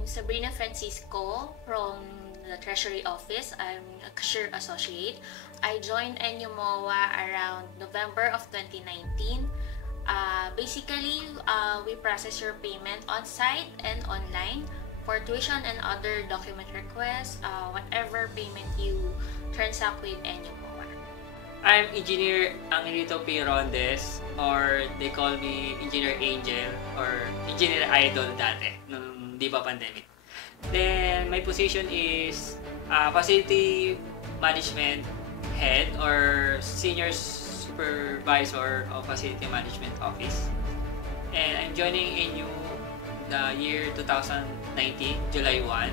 I'm Sabrina Francisco from the Treasury Office. I'm a cashier associate. I joined NUMOA around November of 2019. Basically, we process your payment on-site and online for tuition and other document requests, whatever payment you transact with NUMOA. I'm Engineer Angelito P. Rondes, or they call me Engineer Angel or Engineer Idol dati, nung di pa pandemic. Then, my position is Facility Management Head or Senior Supervisor of Facility Management Office. And I'm joining ANU the year 2019, July 1.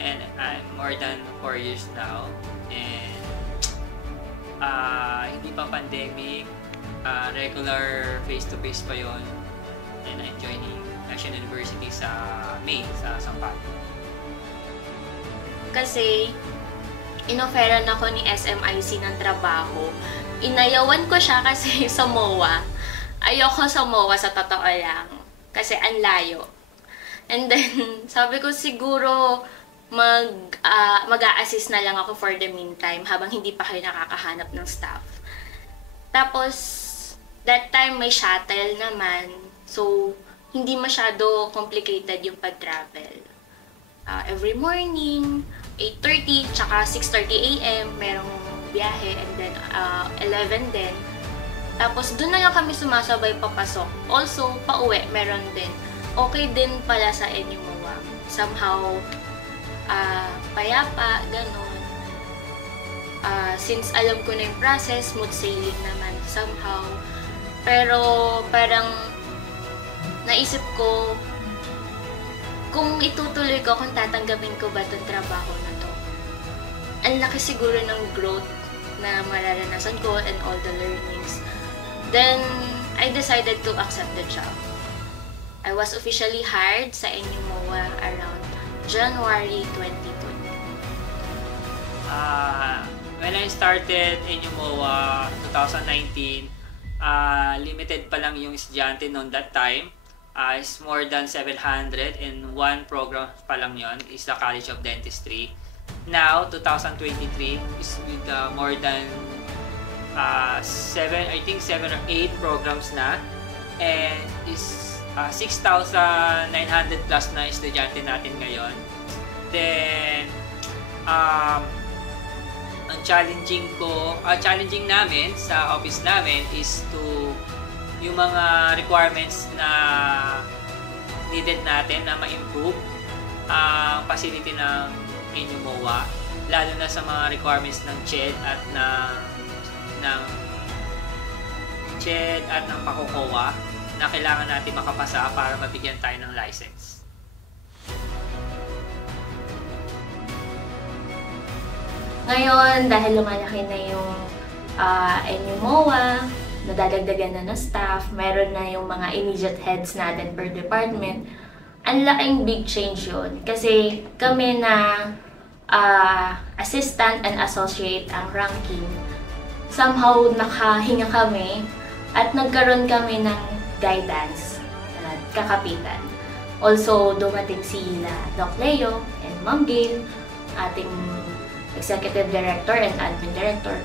And I'm more than 4 years now. And hindi pa pandemic, regular face-to-face pa yon. And I'm joining National University sa May, sa Sampaloc. Kasi, inoferan ako ni SMIC ng trabaho. Inayawan ko siya kasi sa MOA. Ayoko sa MOA sa totoo lang. Kasi ang layo. And then, sabi ko siguro, mag-a-assist na lang ako for the meantime habang hindi pa kayo nakakahanap ng staff. Tapos, that time may shuttle naman. So, hindi masyado complicated yung pag-travel. Every morning, 8:30, tsaka 6:30 a.m. merong biyahe, and then 11 din. Tapos, doon na lang kami sumasabay papasok. Also, pauwi, meron din. Okay din pala sa NUMOA. Somehow, payapa, ganun. Since alam ko na yung process, smooth sailing naman somehow. Pero parang naisip ko kung itutuloy ko, kung tatanggapin ko ba itong trabaho na to. Ang laki siguro ng growth na mararanasan ko and all the learnings. Then, I decided to accept the job. I was officially hired sa NUMOA around January 2020. When I started in NUMOA 2019, limited pa lang yung estudyante noon that time. It's more than 700 and one program pa lang yon is the College of Dentistry. Now, 2023 is with more than 7 or 8 programs na, and is 6,900 plus na estudyante natin ngayon. Then, ang challenging namin sa office namin is yung mga requirements na needed natin na ma-improve ang facility ng NUMOA, lalo na sa mga requirements ng CHED at ng PACOCOA na kailangan natin makapasa para mabigyan tayo ng license. Ngayon, dahil lumalaki na yung NUMOA, nadadagdagan na ng staff, meron na yung mga immediate heads natin per department, ang laking big change yun. Kasi kami na assistant and associate ang ranking, somehow nakahinga kami at nagkaroon kami ng guidance at kakapitan. Also, dumating sila Doc Leo and Ma'am Gail, ating Executive Director and Admin Director.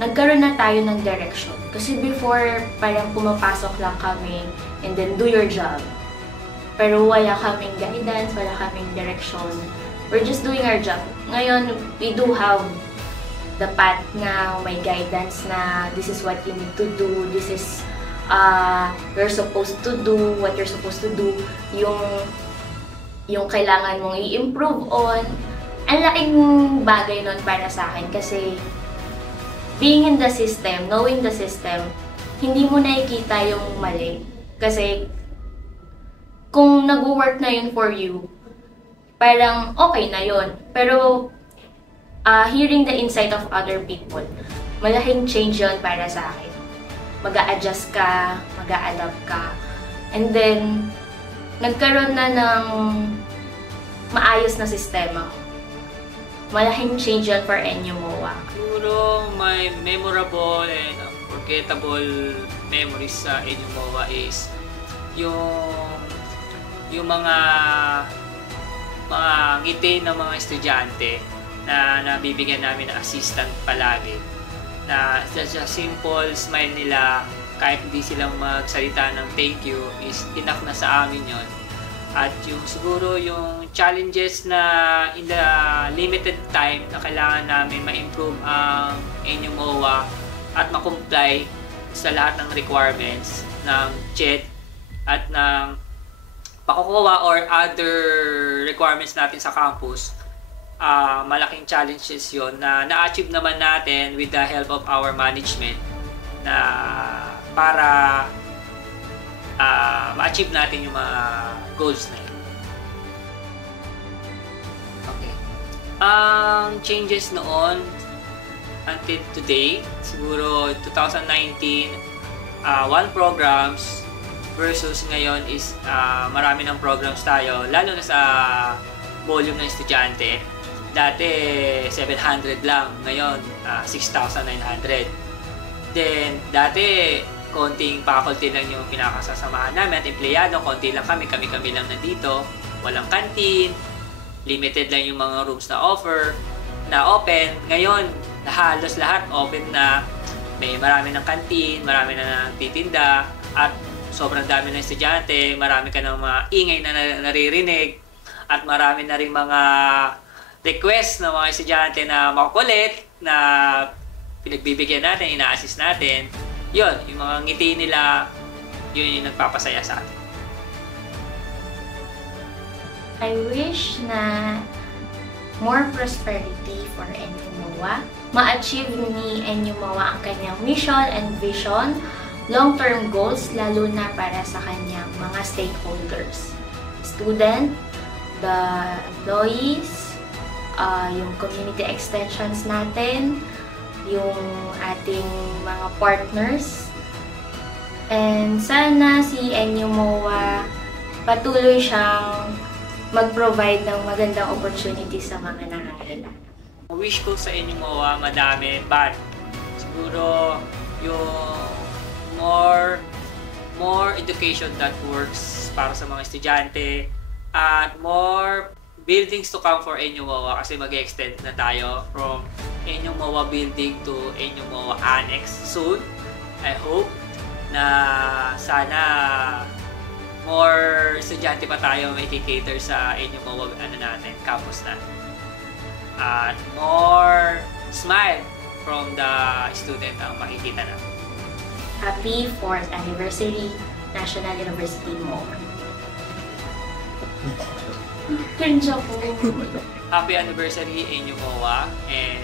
Nagkaroon na tayo ng direction. Kasi before, parang pumapasok lang kami and then do your job. Pero wala kaming guidance, wala kaming direction. We're just doing our job. Ngayon, we do have the path na may guidance na this is what you need to do, this is you're supposed to do, what you're supposed to do, yung kailangan mong i-improve on. Ang laking bagay nun para sa akin kasi being in the system, knowing the system, hindi mo nakikita yung mali. Kasi kung nag-work na yun for you, parang okay na yun. Pero hearing the insight of other people, malaking change yun para sa akin. Mag-a-adjust ka, mag-a-adapt ka, and then nagkaroon na ng maayos na sistema. Malaking change yun for NUMOA. Siguro may memorable and unforgettable memories sa NUMOA is yung mga mga ngiti ng mga estudyante na nabibigyan namin ng assistant palagi. Na just a simple smile nila, kahit hindi silang magsalita ng thank you, is enough na sa amin yon. At yung siguro yung challenges na in the limited time na kailangan namin ma-improve ang inyong MOA at ma-comply sa lahat ng requirements ng CHED at ng pakukuha or other requirements natin sa campus. Malaking challenges yon na na-achieve naman natin with the help of our management na para ma-achieve natin yung mga goals na yun. Okay. Ang changes noon until today, siguro 2019, one programs versus ngayon is marami ng programs tayo, lalo na sa volume ng estudyante. Dati 700 lang, ngayon 6,900. Then dati konting faculty lang yung pinakasasamahan namin at empleyado, konti lang kami lang nandito, walang canteen, limited lang yung mga rooms na open. Ngayon halos lahat open na, may marami ng canteen, marami na nagtitinda, at sobrang dami ng estudyante, marami ka ng mga ingay na naririnig, at marami na rin mga request ng mga estudyante na makukulit na pinagbibigyan natin, ina-assist natin. Yun, yung mga ngiti nila, yun yung nagpapasaya sa atin. I wish na more prosperity for NU MOA. Ma-achieve ni NU MOA ang kanyang mission and vision, long-term goals, lalo na para sa kanyang mga stakeholders. Student, the employees, yung community extensions natin, yung ating mga partners. And sana si NU MOA patuloy siyang mag-provide ng magandang opportunity sa mga nangangailangan. Wish ko sa NU MOA madami, but siguro yung more education that works para sa mga estudyante at more buildings to come for NU MOA, kasi mag-extend na tayo from NU MOA building to NU MOA Annex soon. I hope na sana more estudyante pa tayo may cater sa NU MOA campus natin. At more smile from the student ang makikita natin. Happy 4th anniversary, National University MOA. Cringe ako. Happy anniversary NU MOA, and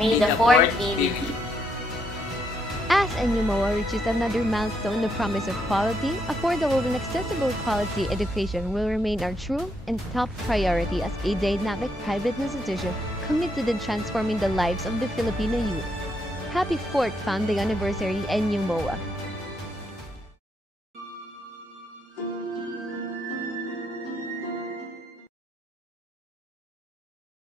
May the 4th be with you. As NU MOA reaches another milestone, the promise of quality, affordable and accessible quality education will remain our true and top priority as a dynamic private institution committed in transforming the lives of the Filipino youth. Happy 4th founding anniversary NU MOA.